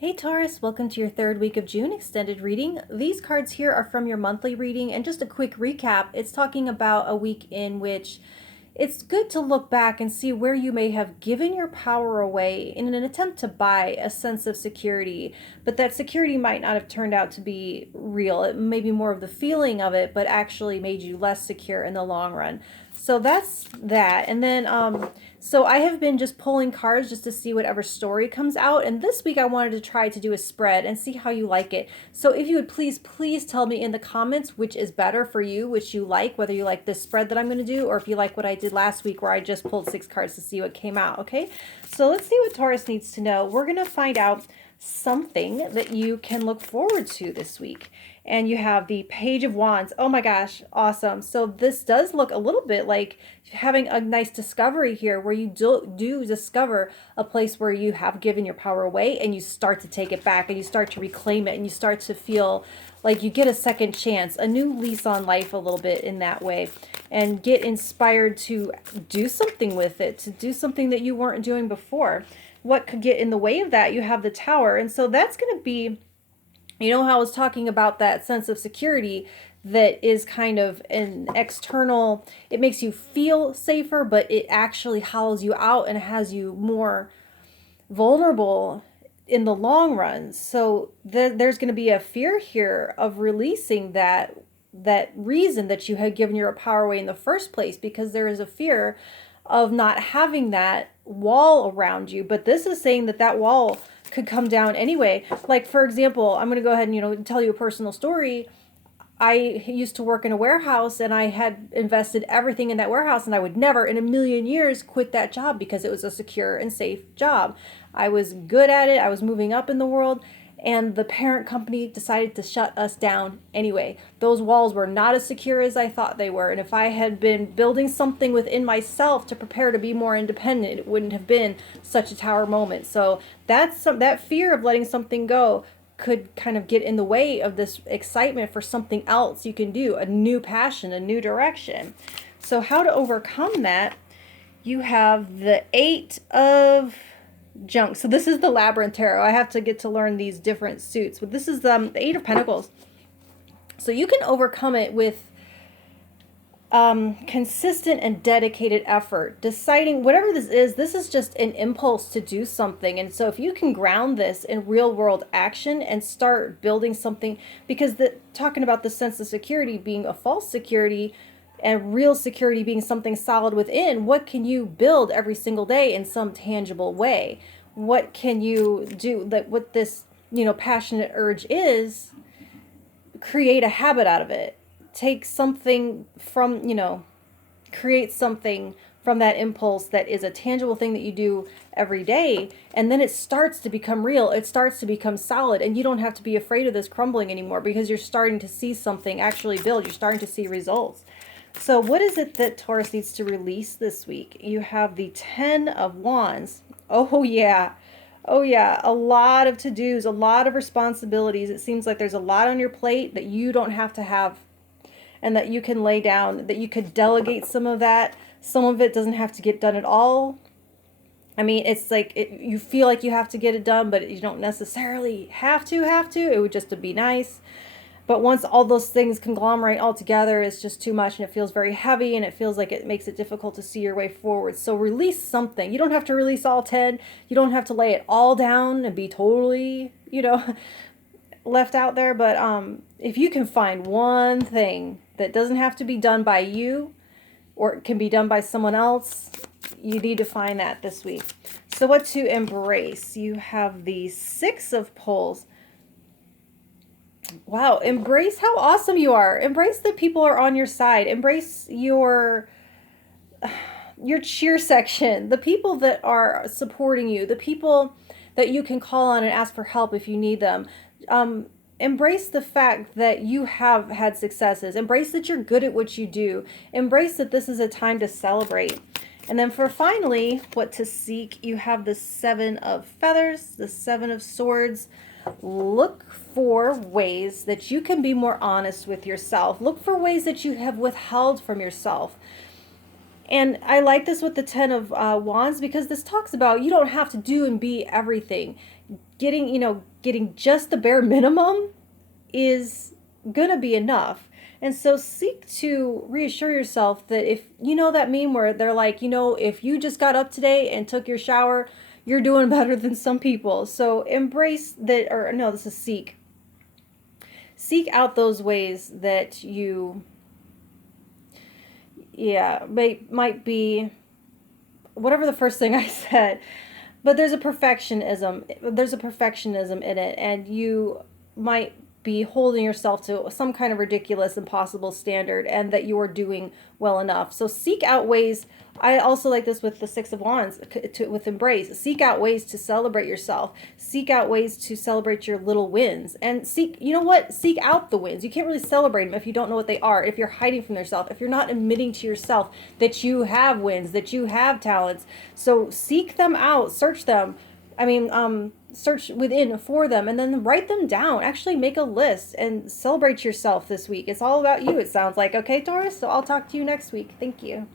Hey Taurus, welcome to your third week of June extended reading. These cards here are from your monthly reading, and just a quick recap, it's talking about a week in which it's good to look back and see where you may have given your power away in an attempt to buy a sense of security, but that security might not have turned out to be real. It may be more of the feeling of it, but actually made you less secure in the long run. So that's that. And then so I have been just pulling cards just to see whatever story comes out. And this week I wanted to try to do a spread and see how you like it. So if you would please tell me in the comments which is better for you, which you like, whether you like this spread that I'm going to do, or if you like what I did last week where I just pulled 6 cards to see what came out. Okay, so let's see what Taurus needs to know. We're going to find out something that you can look forward to this week. And you have the Page of Wands. Oh my gosh, awesome. So this does look a little bit like having a nice discovery here where you do discover a place where you have given your power away and you start to take it back and you start to reclaim it and you start to feel like you get a second chance, a new lease on life a little bit in that way, and get inspired to do something with it, to do something that you weren't doing before. What could get in the way of that? You have the Tower. And so that's going to be, you know how I was talking about that sense of security that is kind of an external, it makes you feel safer, but it actually hollows you out and has you more vulnerable in the long run. So there's going to be a fear here of releasing that reason that you had given your power away in the first place, because there is a fear of not having that wall around you. But this is saying that that wall could come down anyway. Like, for example, I'm going to go ahead and, tell you a personal story. I used to work in a warehouse and I had invested everything in that warehouse, and I would never in a million years quit that job because it was a secure and safe job. I was good at it. I was moving up in the world, and the parent company decided to shut us down anyway. Those walls were not as secure as I thought they were, and if I had been building something within myself to prepare to be more independent, it wouldn't have been such a tower moment. So that fear of letting something go could kind of get in the way of this excitement for something else you can do, a new passion, a new direction. So how to overcome that? You have the 8 of junk. So this is the Labyrinth Tarot. I have to get to learn these different suits, but this is the 8 of Pentacles. So you can overcome it with consistent and dedicated effort, deciding whatever this is just an impulse to do something. And so if you can ground this in real world action and start building something, because talking about the sense of security being a false security and real security being something solid within, what can you build every single day in some tangible way? What can you do that what this, passionate urge is, create a habit out of it. Take something from, create something from that impulse that is a tangible thing that you do every day, and then it starts to become real. It starts to become solid, and you don't have to be afraid of this crumbling anymore because you're starting to see something actually build. You're starting to see results. So what is it that Taurus needs to release this week? You have the 10 of Wands. Oh yeah. Oh yeah, a lot of to-dos, a lot of responsibilities. It seems like there's a lot on your plate that you don't have to have, and that you can lay down, that you could delegate some of that. Some of it doesn't have to get done at all. I mean, it's like you feel like you have to get it done, but you don't necessarily have to. It would just to be nice. But once all those things conglomerate all together, it's just too much, and it feels very heavy, and it feels like it makes it difficult to see your way forward. So release something. You don't have to release all 10. You don't have to lay it all down and be totally, left out there. But if you can find one thing that doesn't have to be done by you, or it can be done by someone else, you need to find that this week. So what to embrace? You have the 6 of Poles. Wow, embrace how awesome you are. Embrace that people are on your side. Embrace your cheer section, the people that are supporting you, the people that you can call on and ask for help if you need them. Embrace the fact that you have had successes. Embrace that you're good at what you do. Embrace that this is a time to celebrate. And then for finally, what to seek, you have the 7 of Feathers, the 7 of Swords. Look for ways that you can be more honest with yourself. Look for ways that you have withheld from yourself. And I like this with the 10 of Wands, because this talks about you don't have to do and be everything. Getting, getting just the bare minimum is gonna be enough. And so seek to reassure yourself that if you know that meme where they're like, if you just got up today and took your shower, you're doing better than some people. So embrace that, or no, this is seek. Seek out those ways that you, might be whatever the first thing I said, but there's a perfectionism. There's a perfectionism in it, and you might be holding yourself to some kind of ridiculous, impossible standard, and that you are doing well enough. So seek out ways. I also like this with the Six of Wands, with embrace. Seek out ways to celebrate yourself. Seek out ways to celebrate your little wins. And seek out the wins. You can't really celebrate them if you don't know what they are, if you're hiding from yourself, if you're not admitting to yourself that you have wins, that you have talents. So seek them out, search them. Search within for them, and then write them down. Actually make a list and celebrate yourself this week. It's all about you, it sounds like. Okay, Taurus? So I'll talk to you next week. Thank you.